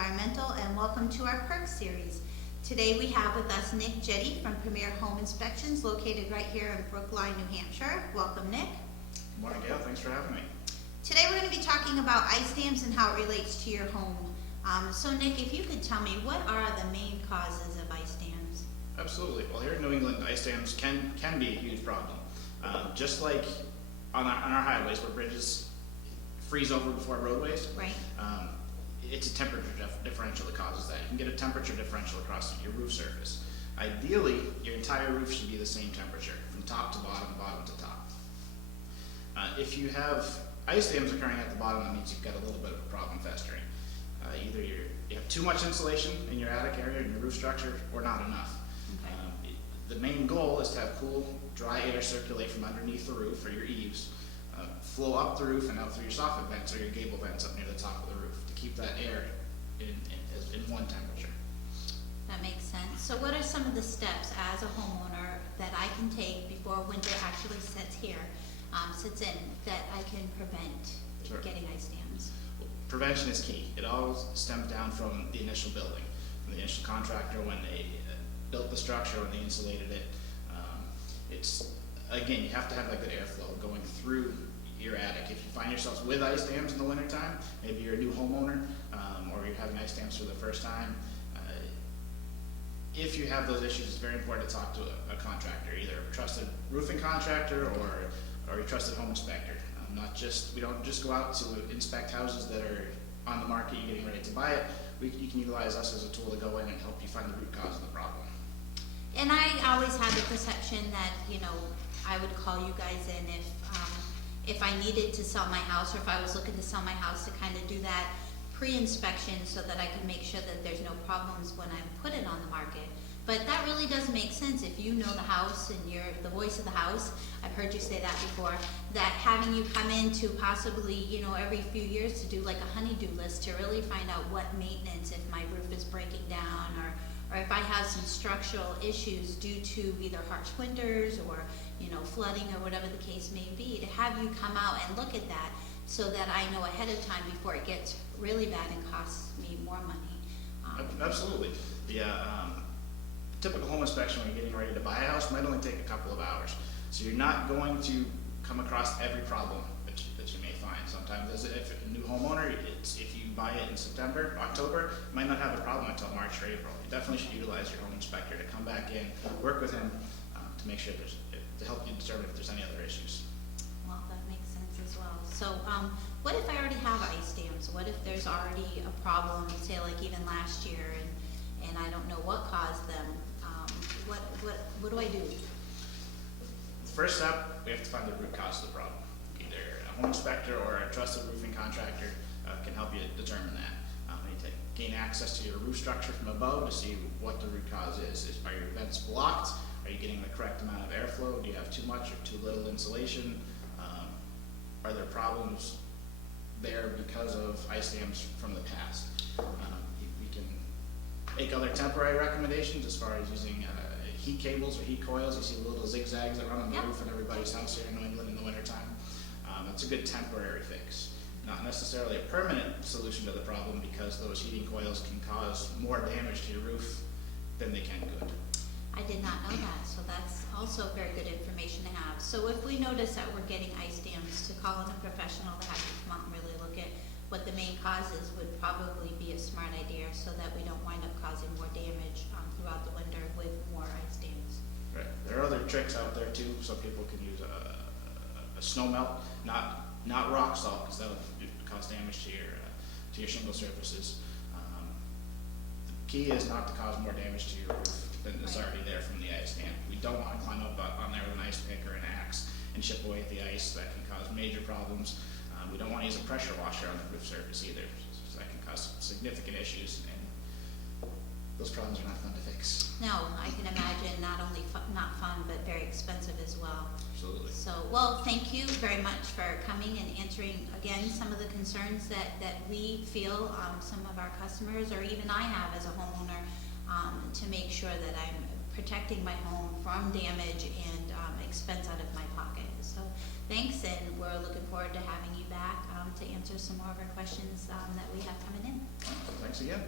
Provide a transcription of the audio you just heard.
Environmental, and welcome to our PERC series. Today we have with us Nick Jetty from Premier Home Inspections, located right here in Brookline, New Hampshire. Welcome, Nick. Good morning, Gail. Thanks for having me. Today we're going to be talking about ice dams and how it relates to your home. So Nick, if you could tell me, what are the main causes of ice dams? Absolutely. Well, here in New England, ice dams can be a huge problem. Just like on our highways where bridges freeze over before roadways, Right. It's a temperature differential that causes that. You can get a temperature differential across your roof surface. Ideally, your entire roof should be the same temperature, from top to bottom, bottom to top. If you have ice dams occurring at the bottom, that means you've got a little bit of a problem festering. Either you have too much insulation in your attic area, in your roof structure, or not enough. Okay. The main goal is to have cool, dry air circulate from underneath the roof or your eaves, flow up the roof and out through your soffit vents or your gable vents up near the top of the roof to keep that air in one temperature. That makes sense. So what are some of the steps as a homeowner that I can take before winter actually sets in, that I can prevent Sure. getting ice dams? Well, prevention is key. It all stems down from the initial building, from the initial contractor when they built the structure, when they insulated it. It's, again, you have to have that good airflow going through your attic. If you find yourselves with ice dams in the wintertime, maybe you're a new homeowner, or you're having ice dams for the first time, if you have those issues, it's very important to talk to a contractor, either a trusted roofing contractor or a trusted home inspector. We don't just go out to inspect houses that are on the market, you're getting ready to buy it. You can utilize us as a tool to go in and help you find the root cause of the problem. And I always had the perception that, I would call you guys in if I needed to sell my house, or if I was looking to sell my house, to kind of do that pre-inspection so that I can make sure that there's no problems when I put it on the market. But that really does make sense if you know the house and you're the voice of the house. I've heard you say that before, that having you come in to possibly, every few years to do like a honey-do list to really find out what maintenance, if my roof is breaking down, or if I have some structural issues due to either harsh winters or flooding or whatever the case may be, to have you come out and look at that so that I know ahead of time before it gets really bad and costs me more money. Absolutely. The typical home inspection when you're getting ready to buy a house might only take a couple of hours. So you're not going to come across every problem that you may find. Sometimes, if a new homeowner, if you buy it in September, October, you might not have a problem until March or April. You definitely should utilize your home inspector to come back in, work with him to make sure to help you determine if there's any other issues. Well, that makes sense as well. So, what if I already have ice dams? What if there's already a problem, say like even last year, and I don't know what caused them? What do I do? The first step, we have to find the root cause of the problem. Either a home inspector or a trusted roofing contractor can help you determine that. You need to gain access to your roof structure from above to see what the root cause is. Are your vents blocked? Are you getting the correct amount of airflow? Do you have too much or too little insulation? Are there problems there because of ice dams from the past? We can make other temporary recommendations as far as using heat cables or heat coils. You see the little zigzags that run on the Yep. roof in everybody's house here in New England in the wintertime. That's a good temporary fix. Not necessarily a permanent solution to the problem, because those heating coils can cause more damage to your roof than they can good. I did not know that, so that's also very good information to have. So if we notice that we're getting ice dams, to call in a professional to have you come out and really look at what the main cause is would probably be a smart idea, so that we don't wind up causing more damage throughout the winter with more ice dams. Right. There are other tricks out there too. Some people can use a snow melt, not rock salt, because that would cause damage to your shingle surfaces. The key is not to cause more damage to your roof than is already there from the ice dam. We don't want to climb up on there with an ice pick or an axe and chip away at the ice. That can cause major problems. We don't want to use a pressure washer on the roof surface either, so that can cause significant issues, and those problems are not fun to fix. No, I can imagine not only not fun, but very expensive as well. Absolutely. So, well, thank you very much for coming and answering, again, some of the concerns that we feel, some of our customers, or even I have as a homeowner, to make sure that I'm protecting my home from damage and expense out of my pocket. So thanks, and we're looking forward to having you back to answer some more of our questions, that we have coming in. Thanks again.